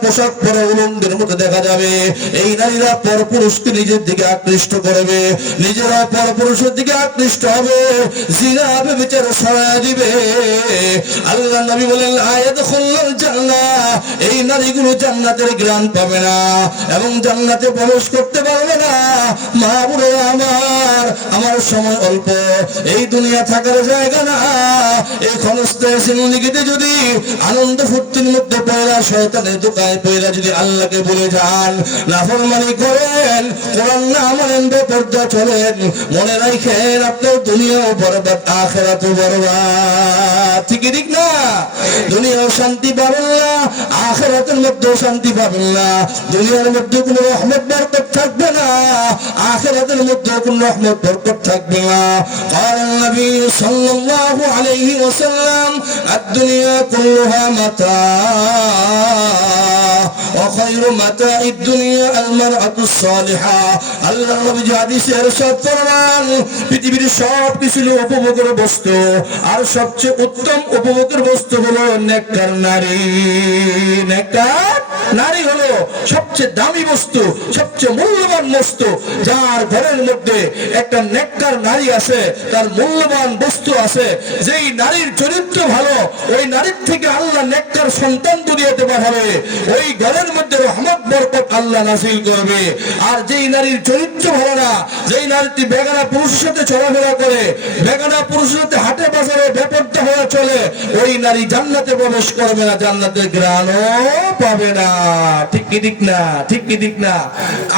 পোশাক পরে উলঙ্গের মতো দেখা যাবে। এই নারীরা পরপুরুষকে নিজের দিকে আকৃষ্ট করবে, নিজেরা পরপুরুষের দিকে আকৃষ্ট হবে, জিনা ব্যভিচার ছড়ায় দিবে। আল্লাহ নবী বলেন লা ইয়াদখুলুল জান্নাহ, এই নারীগুলো জান্নাতের ঘ্রাণ পাবে না এবং জান্নাতে প্রবেশ করতে পারবে না। মা বুড়ো আমার, আমার সময় অল্প, এই দুনিয়া থাকার জায়গা না। এই ক্ষণস্থায়ী জিন্দেগিতে যদি আনন্দ ফুর্তির মধ্যে পয়রা শয়তানের দোকায় পয়রা যদি আল্লাহকে ভুলে যান, নাফরমানি করেন, কোরআন না মানেন, বেপরদা চলেন, মনে রাখেন আপনার দুনিয়াও বরবাদ, আখিরাতও বরবাদ। ঠিক ঠিক না? দুনিয়াও শান্তি পাবেন না, আখিরাতের মধ্যেও শান্তি পাবেন না। দুনিয়ার মধ্যে কোনো রহমত বরকত থাকবে না, আখিরাতের মধ্যে কোনো রহমত বরকত থাকবে না। কারণ নবী সাল্লাল্লাহু আলাইহি ওয়াসাল্লাম আদ-দুনিয়া কুল্লুহা মাতা ওয়া খায়রু মাতা'id দুনিয়া আল-মারআতুস সালিহা। আল্লাহ নবী হাদিসে ইরশাদ ফরমান, পৃথিবীর সব কিছু উপভোগের বস্তু, আর সবচেয়ে উত্তম উপভোগের বস্তু হলো নেককার নারী। নেককার নারী হলো সবচেয়ে দামি বস্তু, সবচেয়ে মূল্যবান বস্তু। যার ঘরের মধ্যে একটা নেককার নারী আছে, তার মূল্যবান বস্তু আছে। যেই নারীর চরিত্র ভালো, ওই নারীর থেকে আল্লাহ নেককার সন্তান দুনিয়াতে পাঠাবে, ওই ঘরের মধ্যে রহমত বরকত আল্লাহ নাযিল করবে। আর যেই নারীর চরিত্র ভালো না, যেই নারীটি বেগানা পুরুষের সাথে চলাফেরা করে, বেগানা পুরুষের সাথে হাটে বাজারে বেপরদা হয়ে চলে, ওই নারী জান্নাতে প্রবেশ করবে না, জান্নাতের ঘ্রাণও পাবে না। ঠিক কি ঠিক না? ঠিক কি ঠিক না?